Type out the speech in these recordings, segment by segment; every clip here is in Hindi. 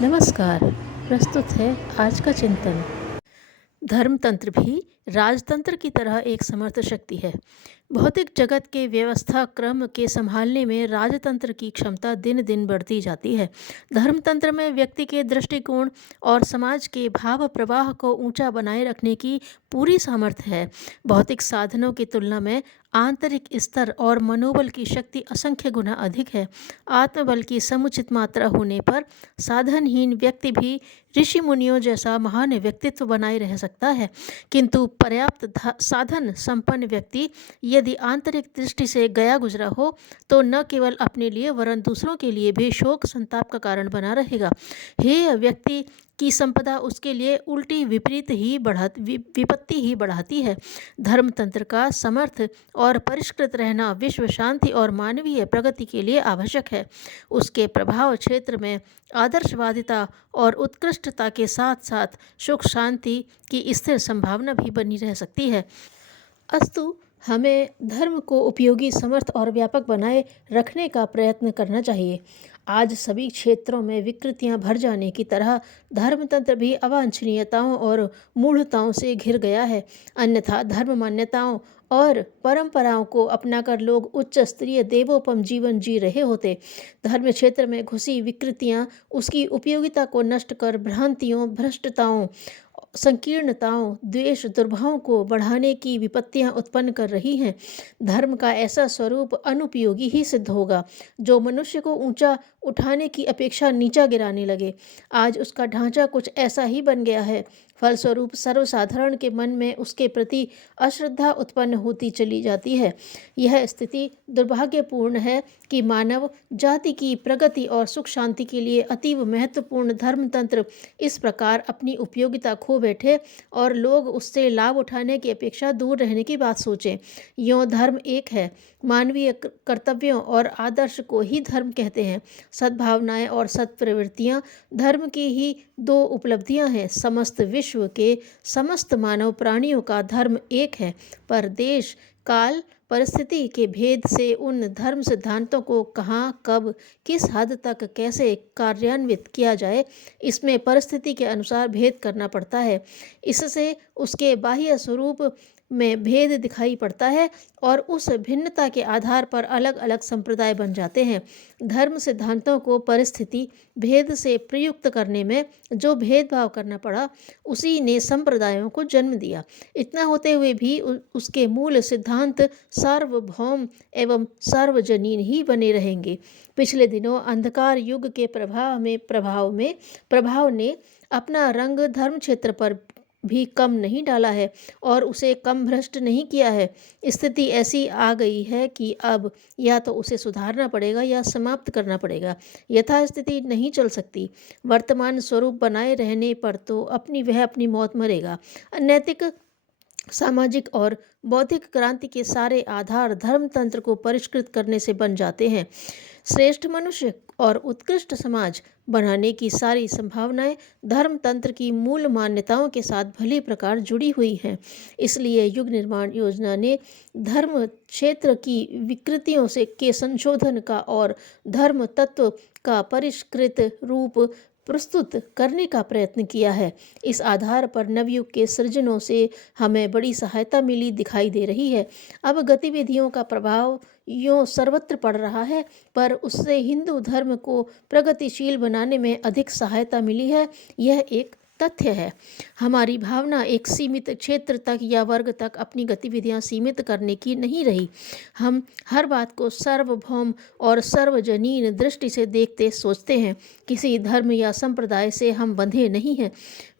नमस्कार। प्रस्तुत है आज का चिंतन। धर्मतंत्र भी राजतंत्र की तरह एक समर्थ शक्ति है। भौतिक जगत के व्यवस्था क्रम के संभालने में राजतंत्र की क्षमता दिन दिन बढ़ती जाती है। धर्मतंत्र में व्यक्ति के दृष्टिकोण और समाज के भाव प्रवाह को ऊंचा बनाए रखने की पूरी सामर्थ्य है। भौतिक साधनों की तुलना में आंतरिक स्तर और मनोबल की शक्ति असंख्य गुना अधिक है। आत्मबल की समुचित मात्रा होने पर साधनहीन व्यक्ति भी ऋषि मुनियों जैसा महान व्यक्तित्व बनाए रह सकता है, किंतु पर्याप्त साधन संपन्न व्यक्ति यदि आंतरिक दृष्टि से गया गुजरा हो तो न केवल अपने लिए वरन दूसरों के लिए भी शोक संताप का कारण बना रहेगा। हे व्यक्ति की संपदा उसके लिए उल्टी विपत्ति ही बढ़ाती है। धर्मतंत्र का समर्थ और परिष्कृत रहना विश्व शांति और मानवीय प्रगति के लिए आवश्यक है। उसके प्रभाव क्षेत्र में आदर्शवादिता और उत्कृष्टता के साथ साथ सुख शांति की स्थिर संभावना भी बनी रह सकती है। अस्तु हमें धर्म को उपयोगी, समर्थ और व्यापक बनाए रखने का प्रयत्न करना चाहिए। आज सभी क्षेत्रों में विकृतियां भर जाने की तरह धर्मतंत्र भी अवांछनीयताओं और मूढ़ताओं से घिर गया है। अन्यथा धर्म मान्यताओं और परंपराओं को अपनाकर लोग उच्च स्तरीय देवोपम जीवन जी रहे होते। धर्म क्षेत्र में घुसी विकृतियां उसकी उपयोगिता को नष्ट कर भ्रांतियों, भ्रष्टताओं, संकीर्णताओं, द्वेष, दुर्भावों को बढ़ाने की विपत्तियां उत्पन्न कर रही हैं। धर्म का ऐसा स्वरूप अनुपयोगी ही सिद्ध होगा जो मनुष्य को ऊंचा उठाने की अपेक्षा नीचा गिराने लगे। आज उसका ढांचा कुछ ऐसा ही बन गया है। फलस्वरूप सर्वसाधारण के मन में उसके प्रति अश्रद्धा उत्पन्न होती चली जाती है। यह स्थिति दुर्भाग्यपूर्ण है कि मानव जाति की प्रगति और सुख शांति के लिए अतीव महत्वपूर्ण धर्मतंत्र इस प्रकार अपनी उपयोगिता खो बैठे और लोग उससे लाभ उठाने की अपेक्षा दूर रहने की बात सोचें। यों धर्म एक है। मानवीय कर्तव्यों और आदर्श को ही धर्म कहते हैं। सद्भावनाएं और सत्प्रवृत्तियां धर्म की ही दो उपलब्धियां हैं। समस्त विश्व के समस्त मानव प्राणियों का धर्म एक है, पर देश, काल, परिस्थिति के भेद से उन धर्म सिद्धांतों को कहाँ, कब, किस हद तक कैसे कार्यान्वित किया जाए, इसमें परिस्थिति के अनुसार भेद करना पड़ता है। इससे उसके बाह्य स्वरूप में भेद दिखाई पड़ता है और उस भिन्नता के आधार पर अलग अलग संप्रदाय बन जाते हैं। धर्म सिद्धांतों को परिस्थिति भेद से प्रयुक्त करने में जो भेदभाव करना पड़ा, उसी ने संप्रदायों को जन्म दिया। इतना होते हुए भी उसके मूल सिद्धांत सार्वभौम एवं सार्वजनीन ही बने रहेंगे। पिछले दिनों अंधकार युग के प्रभाव ने अपना रंग धर्म क्षेत्र पर भी कम नहीं डाला है और उसे कम भ्रष्ट नहीं किया है। स्थिति ऐसी आ गई है कि अब या तो उसे सुधारना पड़ेगा या समाप्त करना पड़ेगा। यथास्थिति नहीं चल सकती। वर्तमान स्वरूप बनाए रहने पर तो वह अपनी मौत मरेगा। अनैतिक, सामाजिक और बौद्धिक क्रांति के सारे आधार धर्मतंत्र को परिष्कृत करने से बन जाते हैं। श्रेष्ठ मनुष्य और उत्कृष्ट समाज बनाने की सारी संभावनाएं धर्मतंत्र की मूल मान्यताओं के साथ भली प्रकार जुड़ी हुई हैं। इसलिए युग निर्माण योजना ने धर्म क्षेत्र की विकृतियों के संशोधन का और धर्म तत्व का परिष्कृत रूप प्रस्तुत करने का प्रयत्न किया है। इस आधार पर नवयुग के सृजनों से हमें बड़ी सहायता मिली दिखाई दे रही है। अब गतिविधियों का प्रभाव यों सर्वत्र पड़ रहा है, पर उससे हिंदू धर्म को प्रगतिशील बनाने में अधिक सहायता मिली है, यह एक तथ्य है। हमारी भावना एक सीमित क्षेत्र तक या वर्ग तक अपनी गतिविधियां सीमित करने की नहीं रही। हम हर बात को सार्वभौम और सार्वजनीन दृष्टि से देखते सोचते हैं। किसी धर्म या संप्रदाय से हम बंधे नहीं हैं।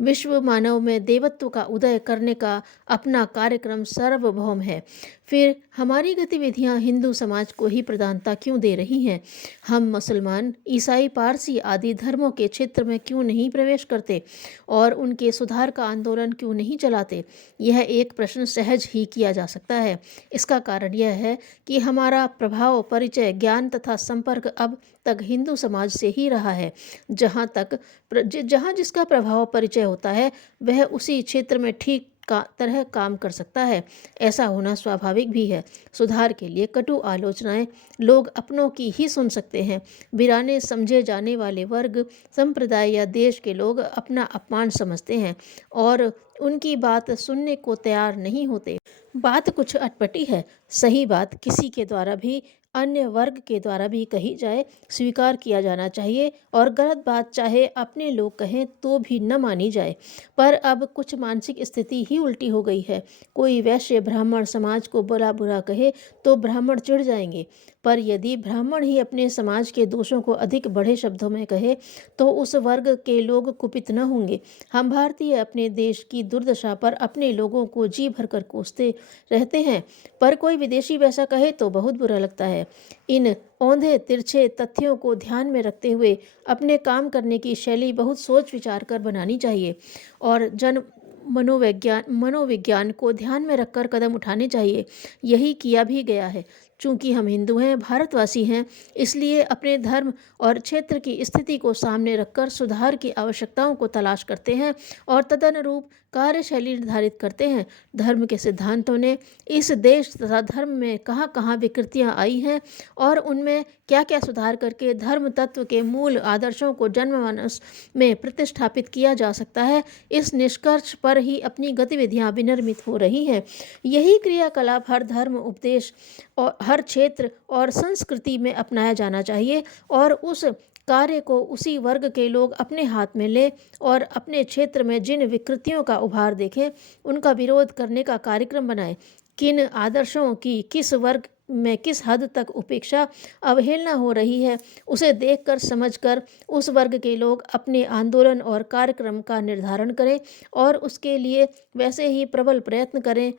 विश्व मानव में देवत्व का उदय करने का अपना कार्यक्रम सार्वभौम है। फिर हमारी गतिविधियां हिंदू समाज को ही प्रधानता क्यों दे रही हैं? हम मुसलमान, ईसाई, पारसी आदि धर्मों के क्षेत्र में क्यों नहीं प्रवेश करते और उनके सुधार का आंदोलन क्यों नहीं चलाते? यह एक प्रश्न सहज ही किया जा सकता है। इसका कारण यह है कि हमारा प्रभाव, परिचय, ज्ञान तथा संपर्क अब तक हिंदू समाज से ही रहा है। जहाँ जिसका प्रभाव परिचय होता है वह उसी क्षेत्र में ठीक तरह काम कर सकता है। ऐसा होना स्वाभाविक भी है। सुधार के लिए कटु आलोचनाएं लोग अपनों की ही सुन सकते हैं। बिराने समझे जाने वाले वर्ग, संप्रदाय या देश के लोग अपना अपमान समझते हैं और उनकी बात सुनने को तैयार नहीं होते। बात कुछ अटपटी है। सही बात किसी के द्वारा भी, अन्य वर्ग के द्वारा भी कही जाए, स्वीकार किया जाना चाहिए और गलत बात चाहे अपने लोग कहें तो भी न मानी जाए। पर अब कुछ मानसिक स्थिति ही उल्टी हो गई है। कोई वैश्य ब्राह्मण समाज को बुरा बुरा कहे तो ब्राह्मण चिढ़ जाएंगे, पर यदि ब्राह्मण ही अपने समाज के दोषों को अधिक बड़े शब्दों में कहे तो उस वर्ग के लोग कुपित न होंगे। हम भारतीय अपने देश की दुर्दशा पर अपने लोगों को जी भरकर कोसते रहते हैं, पर कोई विदेशी वैसा कहे तो बहुत बुरा लगता है। इन औंधे तिरछे तथ्यों को ध्यान में रखते हुए अपने काम करने की शैली बहुत सोच विचार कर बनानी चाहिए और जन मनोविज्ञान को ध्यान में रखकर कदम उठाने चाहिए। यही किया भी गया है। चूंकि हम हिंदू हैं, भारतवासी हैं, इसलिए अपने धर्म और क्षेत्र की स्थिति को सामने रखकर सुधार की आवश्यकताओं को तलाश करते हैं और तदनुरूप कार्यशैली निर्धारित करते हैं। धर्म के सिद्धांतों ने इस देश तथा धर्म में कहाँ कहाँ विकृतियाँ आई हैं और उनमें क्या क्या सुधार करके धर्म तत्व के मूल आदर्शों को जनमानस में प्रतिष्ठापित किया जा सकता है, इस निष्कर्ष पर ही अपनी गतिविधियाँ विनिर्मित हो रही हैं। यही क्रियाकलाप हर धर्म, उपदेश और हर क्षेत्र और संस्कृति में अपनाया जाना चाहिए और उस कार्य को उसी वर्ग के लोग अपने हाथ में लें और अपने क्षेत्र में जिन विकृतियों का उभार देखें उनका विरोध करने का कार्यक्रम बनाएं। किन आदर्शों की किस वर्ग में किस हद तक उपेक्षा, अवहेलना हो रही है, उसे देखकर समझकर उस वर्ग के लोग अपने आंदोलन और कार्यक्रम का निर्धारण करें और उसके लिए वैसे ही प्रबल प्रयत्न करें।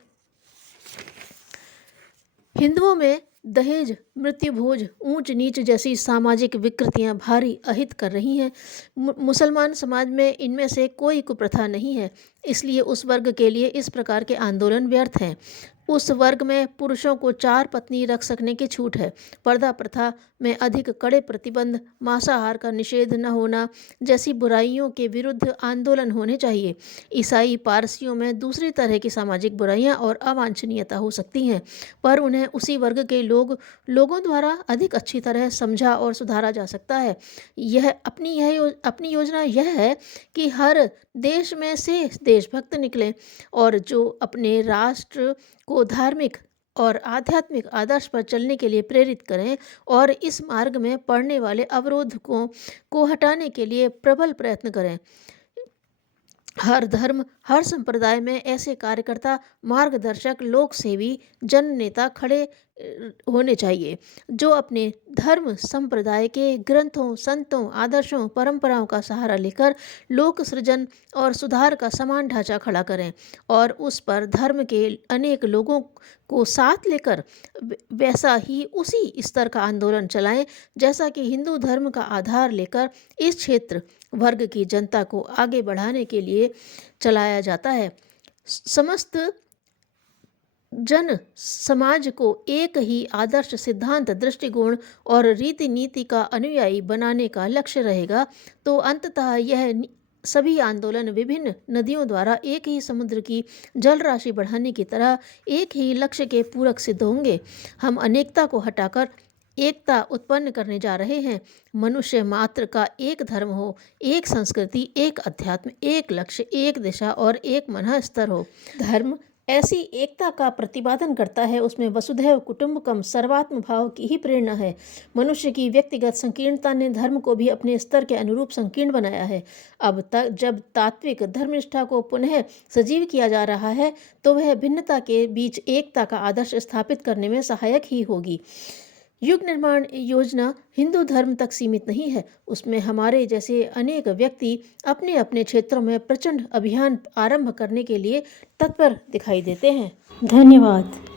हिंदुओं में दहेज, मृत्युभोज, ऊंच नीच जैसी सामाजिक विकृतियां भारी अहित कर रही हैं। मुसलमान समाज में इनमें से कोई कुप्रथा नहीं है, इसलिए उस वर्ग के लिए इस प्रकार के आंदोलन व्यर्थ हैं। उस वर्ग में पुरुषों को 4 पत्नी रख सकने की छूट है। पर्दा प्रथा में अधिक कड़े प्रतिबंध, मांसाहार का निषेध न होना जैसी बुराइयों के विरुद्ध आंदोलन होने चाहिए। ईसाई पारसियों में दूसरी तरह की सामाजिक बुराइयां और अवांछनीयता हो सकती हैं, पर उन्हें उसी वर्ग के लोगों द्वारा अधिक अच्छी तरह समझा और सुधारा जा सकता है। अपनी योजना यह है कि हर देश में से देशभक्त निकलें और जो अपने राष्ट्र को धार्मिक और आध्यात्मिक आदर्श पर चलने के लिए प्रेरित करें और इस मार्ग में पड़ने वाले अवरोधकों को हटाने के लिए प्रबल प्रयत्न करें। हर धर्म, हर संप्रदाय में ऐसे कार्यकर्ता, मार्गदर्शक, लोक सेवी, जन नेता खड़े होने चाहिए जो अपने धर्म संप्रदाय के ग्रंथों, संतों, आदर्शों, परंपराओं का सहारा लेकर लोक सृजन और सुधार का समान ढांचा खड़ा करें और उस पर धर्म के अनेक लोगों को साथ लेकर वैसा ही उसी स्तर का आंदोलन चलाएं जैसा कि हिंदू धर्म का आधार लेकर इस क्षेत्र वर्ग की जनता को आगे बढ़ाने के लिए चलाया जाता है। समस्त जन समाज को एक ही आदर्श, सिद्धांत, दृष्टिकोण और रीति नीति का अनुयायी बनाने का लक्ष्य रहेगा तो अंततः यह सभी आंदोलन विभिन्न नदियों द्वारा एक ही समुद्र की जल राशि बढ़ाने की तरह एक ही लक्ष्य के पूरक सिद्ध होंगे। हम अनेकता को हटाकर एकता उत्पन्न करने जा रहे हैं। मनुष्य मात्र का एक धर्म हो, एक संस्कृति, एक अध्यात्म, एक लक्ष्य, एक दिशा और एक मन स्तर हो। धर्म ऐसी एकता का प्रतिपादन करता है, उसमें वसुधैव कुटुंबकम सर्वात्म भाव की ही प्रेरणा है। मनुष्य की व्यक्तिगत संकीर्णता ने धर्म को भी अपने स्तर के अनुरूप संकीर्ण बनाया है। अब तक जब तात्विक धर्मनिष्ठा को पुनः सजीव किया जा रहा है तो वह भिन्नता के बीच एकता का आदर्श स्थापित करने में सहायक ही होगी। युग निर्माण योजना हिंदू धर्म तक सीमित नहीं है, उसमें हमारे जैसे अनेक व्यक्ति अपने अपने क्षेत्रों में प्रचंड अभियान आरंभ करने के लिए तत्पर दिखाई देते हैं। धन्यवाद।